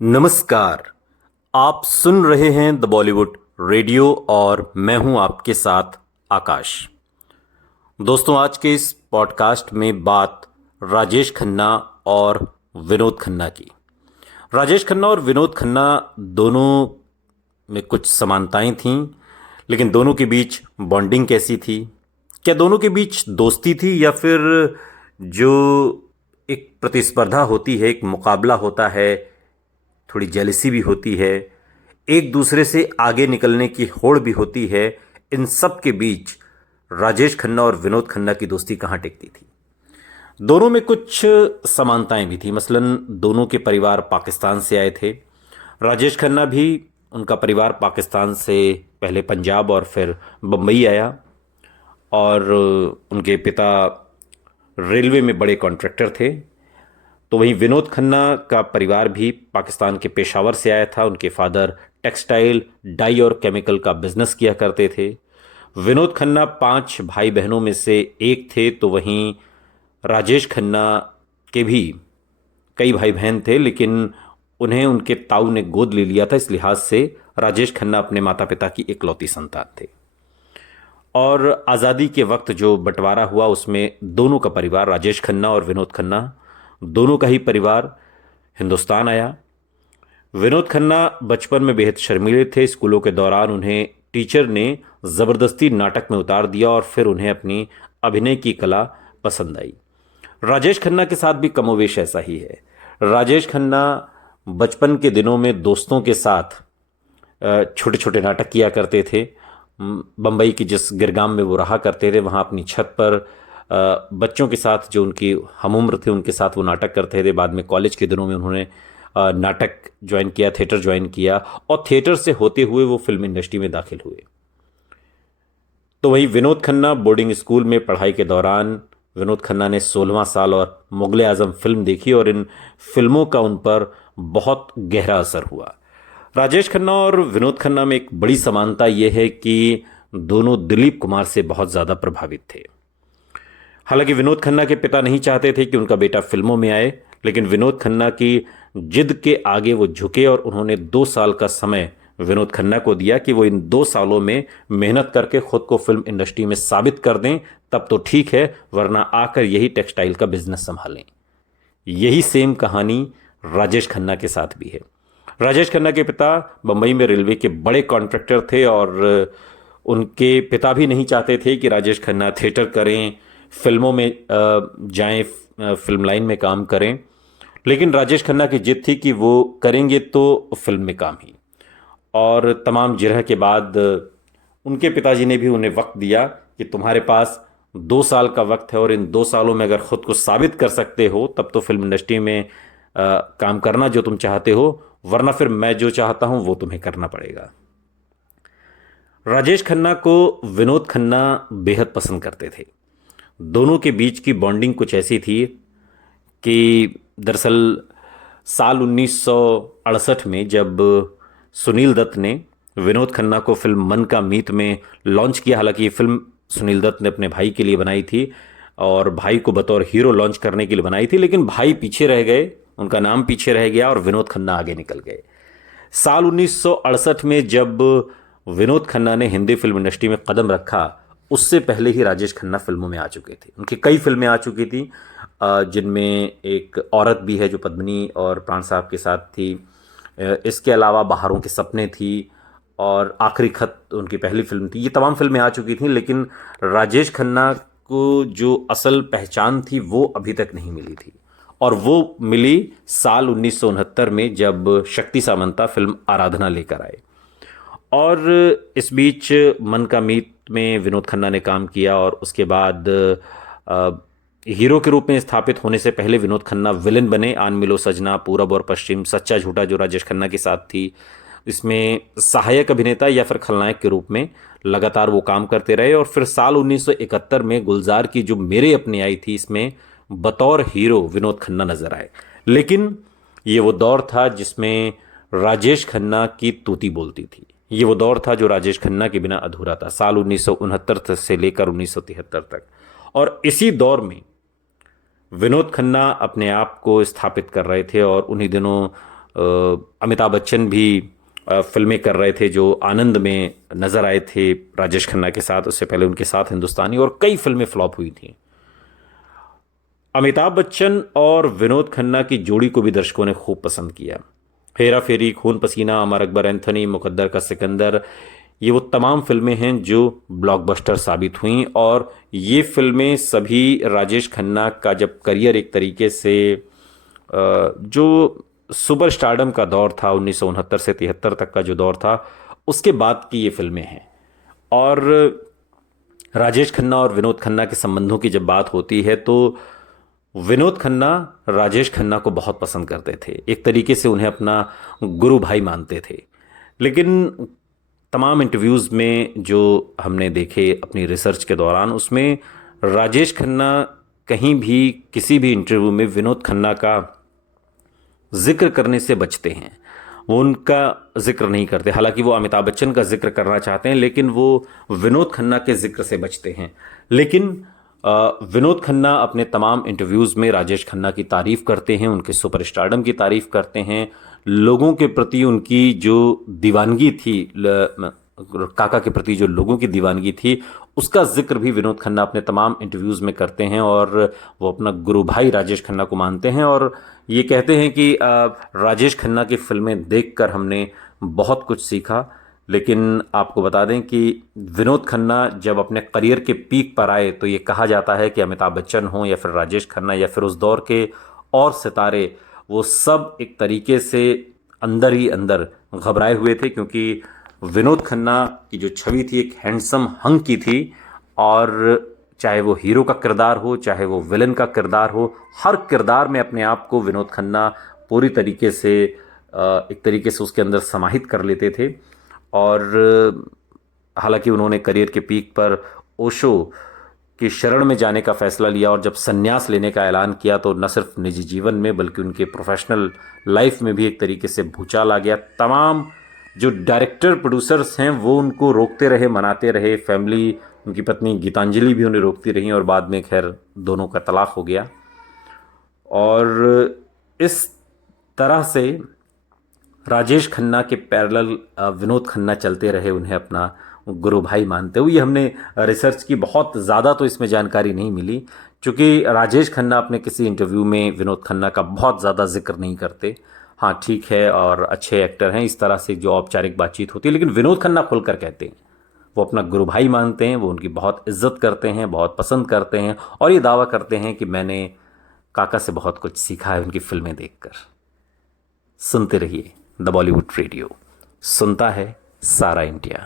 नमस्कार। आप सुन रहे हैं द बॉलीवुड रेडियो और मैं हूं आपके साथ आकाश। दोस्तों, आज के इस पॉडकास्ट में बात राजेश खन्ना और विनोद खन्ना की। राजेश खन्ना और विनोद खन्ना दोनों में कुछ समानताएं थीं, लेकिन दोनों के बीच बॉन्डिंग कैसी थी? क्या दोनों के बीच दोस्ती थी या फिर जो एक प्रतिस्पर्धा होती है, एक मुकाबला होता है, थोड़ी जेलसी भी होती है, एक दूसरे से आगे निकलने की होड़ भी होती है? इन सब के बीच राजेश खन्ना और विनोद खन्ना की दोस्ती कहाँ टिकती थी? दोनों में कुछ समानताएं भी थी। मसलन दोनों के परिवार पाकिस्तान से आए थे। राजेश खन्ना भी, उनका परिवार पाकिस्तान से पहले पंजाब और फिर बम्बई आया, और उनके पिता रेलवे में बड़े कॉन्ट्रैक्टर थे। तो वहीं विनोद खन्ना का परिवार भी पाकिस्तान के पेशावर से आया था। उनके फादर टेक्सटाइल, डाई और केमिकल का बिजनेस किया करते थे। विनोद खन्ना 5 भाई बहनों में से एक थे, तो वहीं राजेश खन्ना के भी कई भाई बहन थे, लेकिन उन्हें उनके ताऊ ने गोद ले लिया था। इस लिहाज से राजेश खन्ना अपने माता पिता की इकलौती संतान थे। और आज़ादी के वक्त जो बंटवारा हुआ, उसमें दोनों का परिवार, राजेश खन्ना और विनोद खन्ना दोनों का ही परिवार हिंदुस्तान आया। विनोद खन्ना बचपन में बेहद शर्मीले थे। स्कूलों के दौरान उन्हें टीचर ने ज़बरदस्ती नाटक में उतार दिया और फिर उन्हें अपनी अभिनय की कला पसंद आई। राजेश खन्ना के साथ भी कमोवेश ऐसा ही है। राजेश खन्ना बचपन के दिनों में दोस्तों के साथ छोटे छोटे नाटक किया करते थे। बम्बई की जिस गिरगाम में वो रहा करते थे, वहाँ अपनी छत पर बच्चों के साथ, जो उनकी हमउम्र थे, उनके साथ वो नाटक करते थे। बाद में कॉलेज के दिनों में उन्होंने नाटक ज्वाइन किया, थिएटर ज्वाइन किया, और थिएटर से होते हुए वो फिल्म इंडस्ट्री में दाखिल हुए। तो वहीं विनोद खन्ना बोर्डिंग स्कूल में पढ़ाई के दौरान विनोद खन्ना ने 16वां साल और मुगले आजम फिल्म देखी, और इन फिल्मों का उन पर बहुत गहरा असर हुआ। राजेश खन्ना और विनोद खन्ना में एक बड़ी समानता यह है कि दोनों दिलीप कुमार से बहुत ज़्यादा प्रभावित थे। हालांकि विनोद खन्ना के पिता नहीं चाहते थे कि उनका बेटा फिल्मों में आए, लेकिन विनोद खन्ना की जिद के आगे वो झुके और उन्होंने 2 साल का समय विनोद खन्ना को दिया कि वो इन 2 सालों में मेहनत करके खुद को फिल्म इंडस्ट्री में साबित कर दें, तब तो ठीक है, वरना आकर यही टेक्सटाइल का बिजनेस संभालें। यही सेम कहानी राजेश खन्ना के साथ भी है। राजेश खन्ना के पिता बम्बई में रेलवे के बड़े कॉन्ट्रैक्टर थे, और उनके पिता भी नहीं चाहते थे कि राजेश खन्ना थिएटर करें, फिल्मों में जाएं, फिल्म लाइन में काम करें। लेकिन राजेश खन्ना की जिद थी कि वो करेंगे तो फिल्म में काम ही। और तमाम जिरह के बाद उनके पिताजी ने भी उन्हें वक्त दिया कि तुम्हारे पास 2 साल का वक्त है, और इन 2 सालों में अगर खुद को साबित कर सकते हो तब तो फिल्म इंडस्ट्री में काम करना जो तुम चाहते हो, वरना फिर मैं जो चाहता हूं वो तुम्हें करना पड़ेगा। राजेश खन्ना को विनोद खन्ना बेहद पसंद करते थे। दोनों के बीच की बॉन्डिंग कुछ ऐसी थी कि दरअसल साल 1968 में जब सुनील दत्त ने विनोद खन्ना को फिल्म मन का मीत में लॉन्च किया, हालांकि ये फिल्म सुनील दत्त ने अपने भाई के लिए बनाई थी और भाई को बतौर हीरो लॉन्च करने के लिए बनाई थी, लेकिन भाई पीछे रह गए, उनका नाम पीछे रह गया और विनोद खन्ना आगे निकल गए। साल 1968 में जब विनोद खन्ना ने हिंदी फिल्म इंडस्ट्री में कदम रखा, उससे पहले ही राजेश खन्ना फिल्मों में आ चुके थे। उनकी कई फिल्में आ चुकी थी, जिनमें एक औरत भी है जो पद्मिनी और प्राण साहब के साथ थी। इसके अलावा बहारों के सपने थी, और आखिरी खत उनकी पहली फिल्म थी। ये तमाम फिल्में आ चुकी थीं, लेकिन राजेश खन्ना को जो असल पहचान थी वो अभी तक नहीं मिली थी, और वो मिली साल 1969 में जब शक्ति सामंता फिल्म आराधना लेकर आए। और इस बीच मन का मीत में विनोद खन्ना ने काम किया, और उसके बाद हीरो के रूप में स्थापित होने से पहले विनोद खन्ना विलेन बने। आन मिलो सजना, पूरब और पश्चिम, सच्चा झूठा जो राजेश खन्ना के साथ थी, इसमें सहायक अभिनेता या फिर खलनायक के रूप में लगातार वो काम करते रहे। और फिर साल 1971 में गुलजार की जो मेरे अपने आई थी, इसमें बतौर हीरो विनोद खन्ना नजर आए। लेकिन ये वो दौर था जिसमें राजेश खन्ना की तूती बोलती थी। ये वो दौर था जो राजेश खन्ना के बिना अधूरा था, साल 1969 से लेकर 1973 तक। और इसी दौर में विनोद खन्ना अपने आप को स्थापित कर रहे थे, और उन्हीं दिनों अमिताभ बच्चन भी फिल्में कर रहे थे जो आनंद में नजर आए थे राजेश खन्ना के साथ। उससे पहले उनके साथ हिंदुस्तानी और कई फिल्में फ्लॉप हुई थी। अमिताभ बच्चन और विनोद खन्ना की जोड़ी को भी दर्शकों ने खूब पसंद किया। हेरा फेरी, खून पसीना, अमर अकबर एंथनी, मुकद्दर का सिकंदर, ये वो तमाम फिल्में हैं जो ब्लॉकबस्टर साबित हुईं। और ये फिल्में सभी राजेश खन्ना का जब करियर एक तरीके से जो सुपर स्टारडम का दौर था 1969 से 73 तक का जो दौर था, उसके बाद की ये फिल्में हैं। और राजेश खन्ना और विनोद खन्ना के संबंधों की जब बात होती है तो विनोद खन्ना राजेश खन्ना को बहुत पसंद करते थे, एक तरीके से उन्हें अपना गुरु भाई मानते थे। लेकिन तमाम इंटरव्यूज़ में जो हमने देखे अपनी रिसर्च के दौरान, उसमें राजेश खन्ना कहीं भी किसी भी इंटरव्यू में विनोद खन्ना का जिक्र करने से बचते हैं। वो उनका जिक्र नहीं करते। हालांकि वो अमिताभ बच्चन का जिक्र करना चाहते हैं लेकिन वो विनोद खन्ना के जिक्र से बचते हैं। लेकिन विनोद खन्ना अपने तमाम इंटरव्यूज़ में राजेश खन्ना की तारीफ़ करते हैं, उनके सुपरस्टारडम की तारीफ़ करते हैं, लोगों के प्रति उनकी जो दीवानगी थी, काका के प्रति जो लोगों की दीवानगी थी, उसका जिक्र भी विनोद खन्ना अपने तमाम इंटरव्यूज़ में करते हैं। और वो अपना गुरु भाई राजेश खन्ना को मानते हैं और ये कहते हैं कि राजेश खन्ना की फिल्में देखकर हमने बहुत कुछ सीखा। लेकिन आपको बता दें कि विनोद खन्ना जब अपने करियर के पीक पर आए तो ये कहा जाता है कि अमिताभ बच्चन हों या फिर राजेश खन्ना या फिर उस दौर के और सितारे, वो सब एक तरीके से अंदर ही अंदर घबराए हुए थे, क्योंकि विनोद खन्ना की जो छवि थी एक हैंडसम हंक की थी। और चाहे वो हीरो का किरदार हो, चाहे वो विलन का किरदार हो, हर किरदार में अपने आप को विनोद खन्ना पूरी तरीके से एक तरीके से उसके अंदर समाहित कर लेते थे। और हालांकि उन्होंने करियर के पीक पर ओशो की शरण में जाने का फैसला लिया और जब संन्यास लेने का ऐलान किया तो न सिर्फ निजी जीवन में बल्कि उनके प्रोफेशनल लाइफ में भी एक तरीके से भूचाल आ गया। तमाम जो डायरेक्टर प्रोड्यूसर्स हैं वो उनको रोकते रहे, मनाते रहे। फैमिली, उनकी पत्नी गीतांजलि भी उन्हें रोकती रही और बाद में खैर दोनों का तलाक हो गया। और इस तरह से राजेश खन्ना के पैरेलल विनोद खन्ना चलते रहे, उन्हें अपना गुरु भाई मानते हुए। हमने रिसर्च की, बहुत ज़्यादा तो इसमें जानकारी नहीं मिली, क्योंकि राजेश खन्ना अपने किसी इंटरव्यू में विनोद खन्ना का बहुत ज़्यादा जिक्र नहीं करते। हाँ ठीक है और अच्छे एक्टर हैं, इस तरह से जो औपचारिक बातचीत होती है, लेकिन विनोद खन्ना खुलकर कहते हैं वो अपना गुरु भाई मानते हैं, वो उनकी बहुत इज्जत करते हैं, बहुत पसंद करते हैं और ये दावा करते हैं कि मैंने काका से बहुत कुछ सीखा है उनकी फिल्में देखकर। सुनते रहिए द बॉलीवुड रेडियो, सुनता है सारा इंडिया।